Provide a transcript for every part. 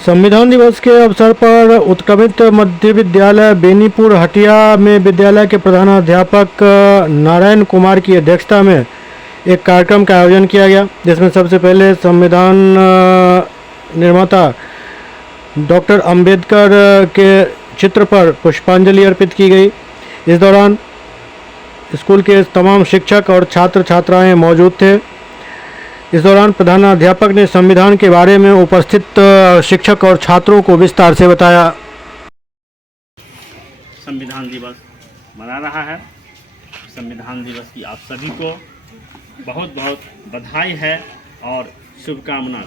संविधान दिवस के अवसर पर उत्क्रमित मध्य विद्यालय बेनीपुर हटिया में विद्यालय के प्रधानाध्यापक नारायण कुमार की अध्यक्षता में एक कार्यक्रम का आयोजन किया गया, जिसमें सबसे पहले संविधान निर्माता डॉक्टर अंबेडकर के चित्र पर पुष्पांजलि अर्पित की गई। इस दौरान स्कूल के तमाम शिक्षक और छात्र छात्राएं मौजूद थे। इस दौरान प्रधानाध्यापक ने संविधान के बारे में उपस्थित शिक्षक और छात्रों को विस्तार से बताया। संविधान दिवस मना रहा है। संविधान दिवस की आप सभी को बहुत बहुत बधाई है और शुभकामना।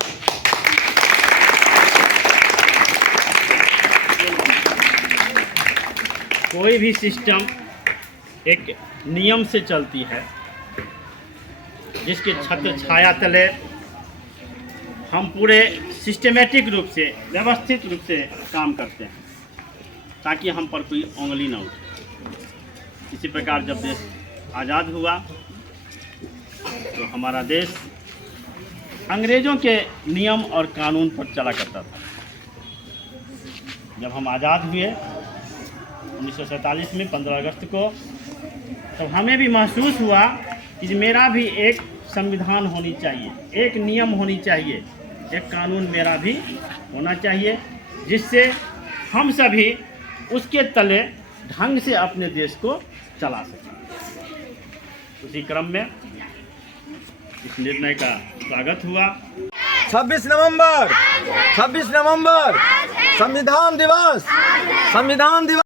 कोई भी सिस्टम एक नियम से चलती है, जिसके छत्र छाया तले हम पूरे सिस्टमेटिक रूप से, व्यवस्थित रूप से काम करते हैं, ताकि हम पर कोई उंगली न उठे। इसी प्रकार जब देश आज़ाद हुआ तो हमारा देश अंग्रेज़ों के नियम और कानून पर चला करता था। जब हम आज़ाद हुए 1947 में 15 अगस्त को, तब हमें भी महसूस हुआ कि मेरा भी एक संविधान होनी चाहिए, एक नियम होनी चाहिए, एक कानून मेरा भी होना चाहिए, जिससे हम सभी उसके तले ढंग से अपने देश को चला सकें। उसी क्रम में इस निर्णय का स्वागत हुआ। 26 नवंबर संविधान दिवस।